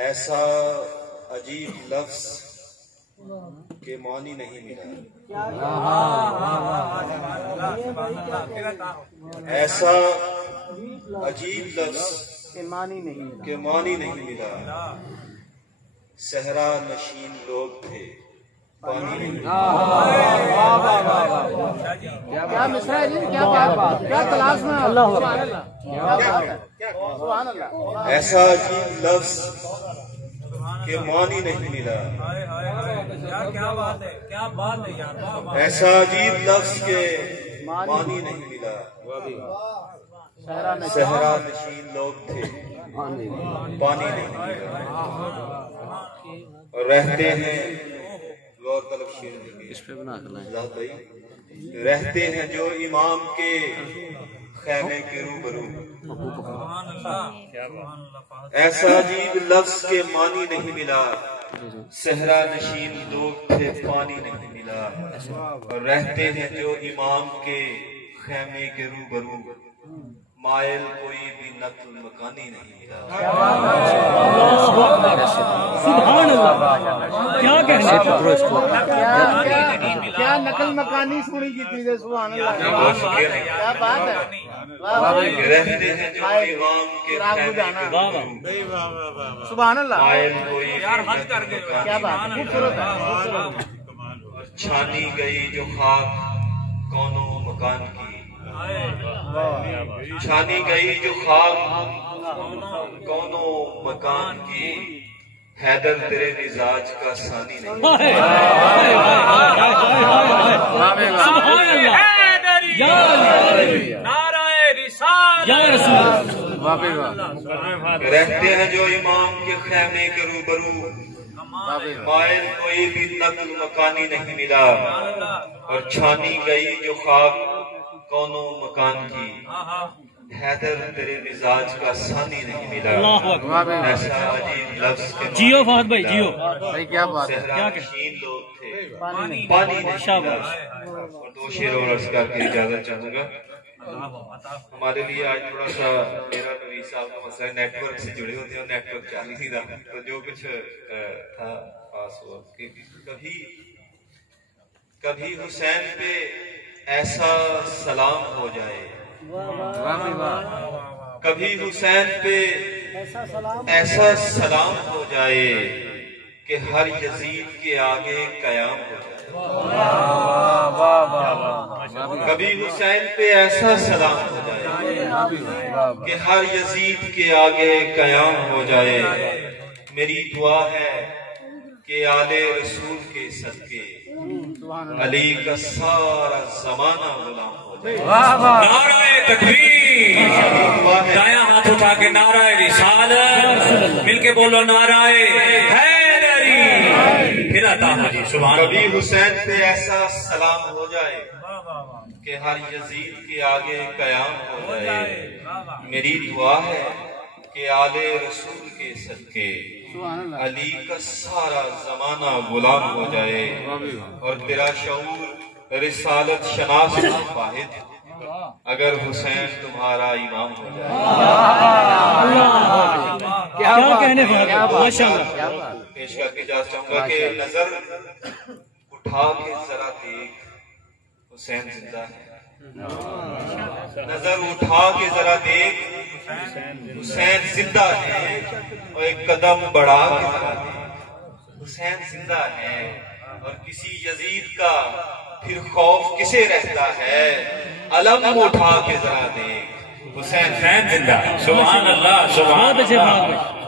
ऐसा अजीब लफ्ज के मानी नहीं मिला, ऐसा अजीब लफ्ज के मानी नहीं मिला। सहरा नशीन लोग थे, पानी नहीं मिला। क्या मिसरा है जी, क्या बात, क्या तलाश में अल्लाह। ऐसा अजीब लफ्ज के मानी नहीं मिला, क्या बात है, क्या बात है यार। ऐसा अजीब लफ्ज के मानी नहीं मिला। सहरा नशीन लोग थे, पानी नहीं मिला। और रहते हैं गौर तलब शेर इस पे बना भाई, रहते हैं जो इमाम के खैमे के रूबरू। ऐसा अजीब लफ्ज के मानी नहीं मिला। सहरा नशीन लोग थे, पानी नहीं मिला। और रहते हैं जो इमाम के खैमे के रूबरू। मायल कोई भी नक्ल मकानी नहीं मिला। सुभान अल्लाह, क्या कहने क्या नकल मकानी सुनी की थी। सुभान अल्लाह, क्या बात है। रहते हैं जो इमाम के सुभान अल्लाह, मायल कोई क्या बात, खूबसूरत है। छानी गई जो खाक कौनो मकान की, छानी गई जो खाक कौनो मकान की। हैदर तेरे मिजाज का सानी नहीं। रहते हैं जो इमाम के खैमे के रूबरू। मायल कोई भी नक्ल मकानी नहीं मिला। और छानी गई जो खाक कौनो मकान की। हैदर तेरे मिजाज का सानी नहीं मिला। ऐसा अजीब लफ्ज के जियो फहद भाई, जियो भाई, क्या बात है। क्या लोग थे, पानी नहीं मिला। और दो शेर और अर्ज करके इजाजत चाहूंगा। हमारे लिए आज थोड़ा सा मेरा नवीस साहब का मसला है, नेटवर्क से जुड़े होते हैं और नेटवर्क चल नहीं रहा, तो जो कुछ था पास हुआ। कभी हुसैन पे ऐसा सलाम हो जाए, कभी हुसैन पे ऐसा सलाम हो जाए कि हर यजीद के आगे कयाम हो जाए। कभी हुसैन पे ऐसा सलाम हो जाए कि हर यजीद के आगे कयाम हो जाए। मेरी दुआ है कि आले रसूल के सदके अली का सारा जमाना गुलाम हो जाए। नाराए तकबीर, दाया हाथ उठा के नाराए रिसालत, मिलके बोलो नाराए हैदरी। फिर आता जी सुभान। कभी हुसैन पे ऐसा सलाम हो जाए कि हर यजीद के आगे कयाम हो जाए। मेरी दुआ है कि आले रसूल के सदके अली का सारा जमाना गुलाम हो जाए। और तेरा शऊर रिसालत शनास वाहिद, अगर हुसैन तुम्हारा इमाम हो जाए। क्या कहने माशाअल्लाह, पेश करके जा चाहूंगा कि नजर उठा के जरा देख, हुसैन जिंदा है। नजर उठा के जरा देख, हुसैन जिंदा है। और एक कदम बढ़ा के जरा देख, हुसैन जिंदा है। और किसी यजीद का फिर खौफ किसे रहता है, अलम उठा के जरा देख, हुसैन जिंदा। सुभान अल्लाह, सुभान अल्लाह।